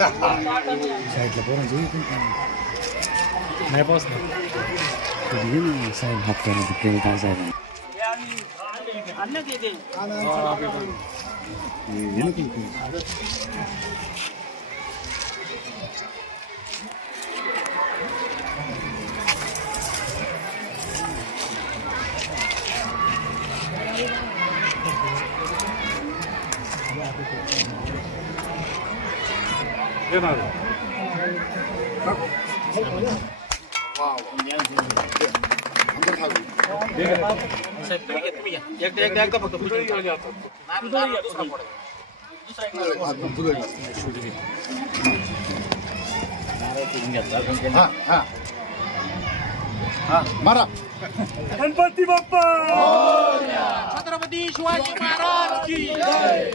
साईडला पोरांची नाही पाऊस नाही साहेब हात करा तिकडे काय साहेब मारा गणपती बाप्पा छत्रपती शिवाजी महाराज की जय.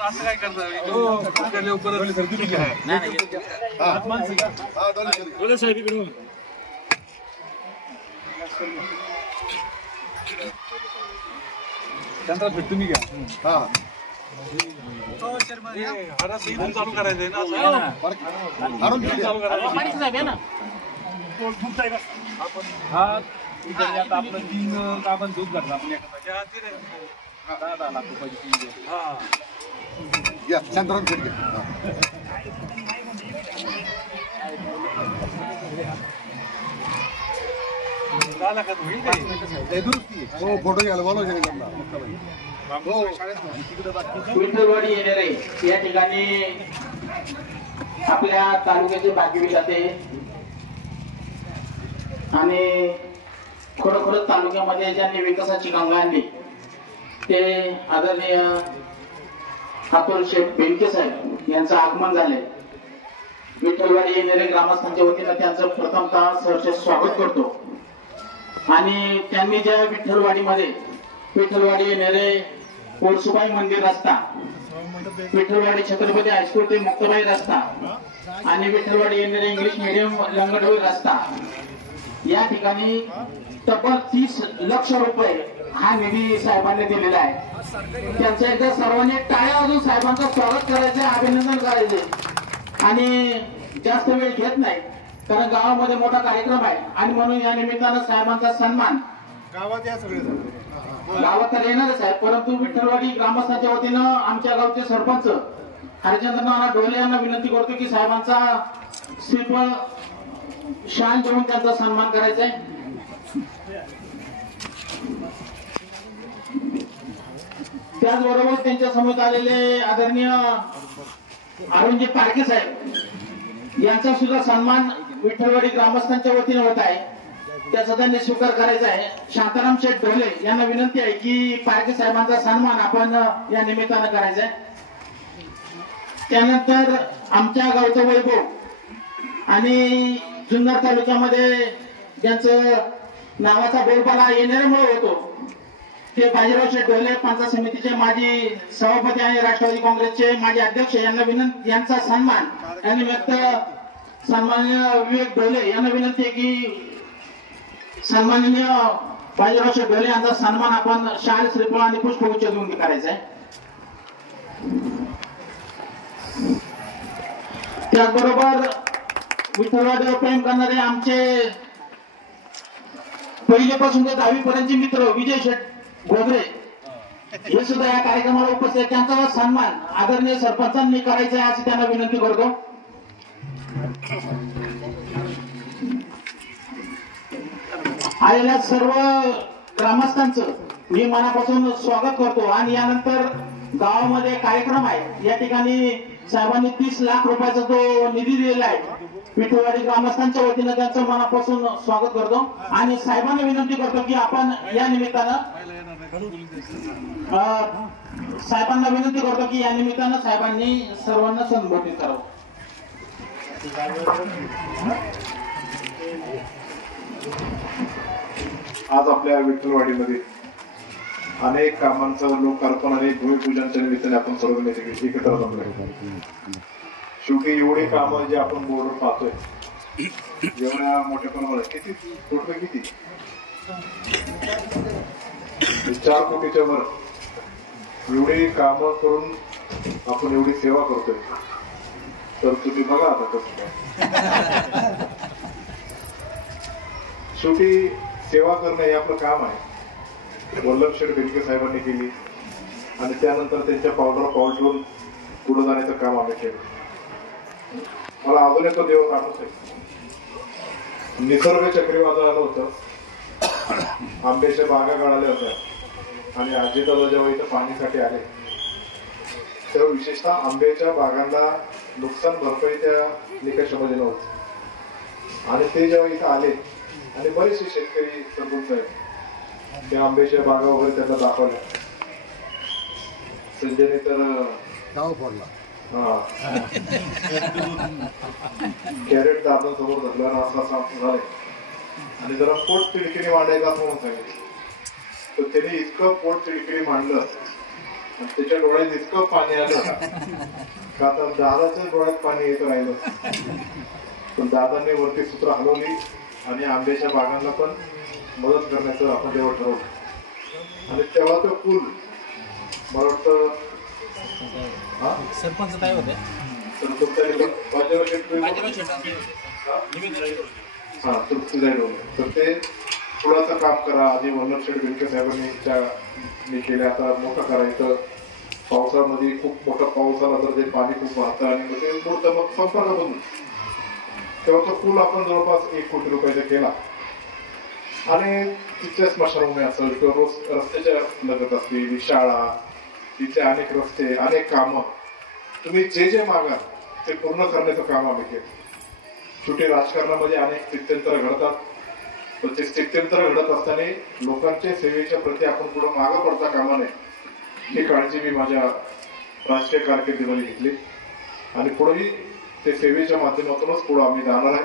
असं काय करता साहेब इकडून त्यांचा भेट तुम्ही घ्या. चालू करायचंय ना चालू करायचं हा आपलं 3 आपण दूध घातलं आपण एखादा 10 लाख रुपयाची 3 हा या चंद्रन भेट घ्या. हो फोटो घ्यायला बोलवा विठ्ठलवाडी येणारे या ठिकाणी आपल्या तालुक्याचे भागवी जाते आणि खरोखर तालुक्यामध्ये ज्यांनी विकासाची कामं आणली ते आदरणीय अतुल शेठ बेनके साहेब यांचं आगमन झाले. विठ्ठलवाडी येणारे ग्रामस्थांच्या वतीनं त्यांचं प्रथमतः सहर्ष स्वागत करतो. आणि त्यांनी ज्या विठ्ठलवाडी येणारे पोरसुबाई मंदिर रस्ता, विठ्ठलवाडी छत्रपती हायस्कूल ते मुक्ताबाई रस्ता आणि विठ्ठलवाडी येणारे इंग्लिश मीडियम लंगडवी रस्ता या ठिकाणी तब्बल 30 लाख रुपये हा निधी साहेबांनी दिलेला आहे. त्यांचं एकदा सर्वांनी टाळ्या वाजवून साहेबांचं स्वागत करायचं, अभिनंदन करायचे. आणि जास्त वेळ घेत नाही कारण गावामध्ये मोठा कार्यक्रम आहे आणि म्हणून या निमित्तानं साहेबांचा सन्मान गावात या सगळे गावात तर येणारच आहे. परंतु विठ्ठलवाडी ग्रामस्थांच्या वतीनं आमच्या गावचे सरपंच हरिचंद्र नाना ढोले यांना विनंती करतो की साहेबांचा श्रीफळ शाल देऊन त्यांचा सन्मान करायचा आहे. त्याचबरोबर त्यांच्या समोर आलेले आदरणीय अरुणजी पारखे साहेब यांचा सुद्धा सन्मान विठ्ठलवाडी ग्रामस्थांच्या वतीने होत आहे. त्याचा त्यांनी स्वीकार करायचा आहे. शांताराम शेठ ढोले यांना विनंती आहे की पारखे साहेबांचा सन्मान आपण या निमित्तानं करायचा आहे. त्यानंतर आमच्या गावचं वैभव आणि जुन्नर तालुक्यामध्ये ज्यांचं नावाचा बोलबाला येणाऱ्यामुळे होतो ते बाजीराव शेठ ढोले पंचायत समितीचे माजी सभापती आणि राष्ट्रवादी काँग्रेसचे माजी अध्यक्ष यांचा सन्मान यानिमित्त सन्माननीय विवेक ढोले यांना विनंती आहे की सन्माननीय बाजीराव शेठ ढोले यांचा सन्मान आपण शाल श्रीफळ आणि पुष्पगुच्छ देऊन करायचा आहे. त्याचबरोबर विठ्ठलवाडीवर प्रेम करणारे आमचे पहिलेपासून ते 10वी पर्यंतचे मित्र विजय शेठ गोगरे हे सुद्धा या कार्यक्रमाला उपस्थित आहेत. त्यांचा सन्मान आदरणीय सरपंचांनी करायचा आहे अशी त्यांना विनंती करतो. आलेल्या सर्व ग्रामस्थांचं मी मनापासून स्वागत करतो. आणि यानंतर गावामध्ये कार्यक्रम आहे. या ठिकाणी साहेबांनी 30 लाख रुपयाचा जो निधी दिलेला आहे विठ्ठलवाडी ग्रामस्थांच्या वतीनं त्यांचं मनापासून स्वागत करतो. आणि साहेबांना विनंती करतो की आपण या निमित्तानं साहेबांनी सर्वांना संबोधित करावं. आज आपल्या विठ्ठलवाडीमध्ये अनेक कामांचं लोकार्पण आणि भूमिपूजनच्या निमित्ताने आपण सर्व एकत्र जमलो. शेवटी एवढे कामं जे आपण बोर्डवर पाहतोय एवढ्या मोठ्या प्रमाणात किती टोटल किती 4 कोटीच्या वर एवढी कामं करून आपण एवढी सेवा करतोय, तर तुम्ही बघा आता कसं काय. शेवटी सेवा करणं हे आपलं काम आहे. वल्लभशेठ बेनके साहेबांनी केली आणि त्यानंतर त्यांच्या पावलावर पाऊल ठेवून पुढे जाण्याचं काम आम्ही केलं. मला अजून एक दिवस आठवत आहे, निसर्ग चक्रीवादळ आलं होतं, आंब्याच्या बागा गळाल्या होत्या आणि आजीदादा जेव्हा इथं पाणीसाठी आले तेव्हा विशेषतः आंब्याच्या बागांना नुकसान भरपाई त्या निकषामध्ये नव्हती. आणि ते जेव्हा इथं आले आणि बरेचसे शेतकरी सरपंच आहेत त्या आंब्याच्या बागा वगैरे त्यांना दाखवल्या. संजयने तर गाव फोडला. कॅरेट दादांसमोर धरला असं झालंय आणि जरा पोट तिडकीने मांडायचं असं म्हणून सांगितलं. तर त्याने इतकं पोट तिडकीने मांडलं आणि त्याच्या डोळ्यात इतकं पाणी आलं का आता दादाच्याच डोळ्यात पाणी येत राहिलं. पण दादांनी वरती सूत्र हलवली आणि आंब्याच्या बागांना पण मदत करण्याचं आपण तेव्हा ठरवलं. आणि तेव्हा तो पूल मला वाटतं सरपंच काय होते तृप्ती जाईल तर ते थोडासा काम करा. आधी वल्लभशेठ बेनके साहेबांनी केले, आता मोठं करायचं. पावसामध्ये खूप मोठा पाऊस आला तर ते पाणी खूप वाहतं आणि ते मोठं मग संपर्क बंद. तेव्हा तो पूल आपण जवळपास 1 कोटी रुपयाचा केला आणि तिथल्या स्मशानभूमी असेल किंवा रोज रस्त्याच्या लगत असलेली शाळा, तिथे अनेक रस्ते, अनेक कामं तुम्ही जे मागा ते पूर्ण करण्याचं काम आम्ही केलं. शेवटी राजकारणामध्ये अनेक स्थित्यंतर घडतात, तर ते स्थित्यंतर घडत असताना लोकांच्या सेवेच्या प्रती आपण पुढे मागं पडता कामा नये ही काळजी मी माझ्या राजकीय कारकिर्दीमध्ये घेतली आणि पुढेही ते सेवेच्या माध्यमातूनच पुढे आम्ही जाणार आहे.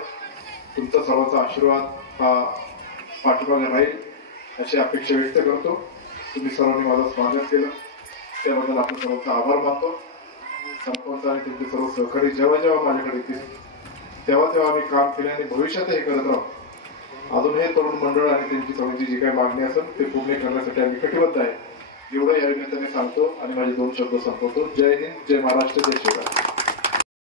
तुमचा सर्वांचा आशीर्वाद हा पाठीमागे राहील अशी अपेक्षा व्यक्त करतो. तुम्ही सर्वांनी माझं स्वागत केलं त्याबद्दल आपण सर्वांचा आभार मानतो. सरपंच आणि तुमचे सर्व सहकारी जेव्हा जेव्हा माझ्याकडे येतील तेव्हा आम्ही काम केले आणि भविष्यातही करत राहू. अजून हे तरुण मंडळ आणि त्यांची समिती जी काही मागणी असेल ते पूर्ण करण्यासाठी आम्ही कटिबद्ध आहे एवढं या निमित्ताने सांगतो आणि माझे 2 शब्द संपवतो. जय हिंद, जय महाराष्ट्र, जय शिवराय.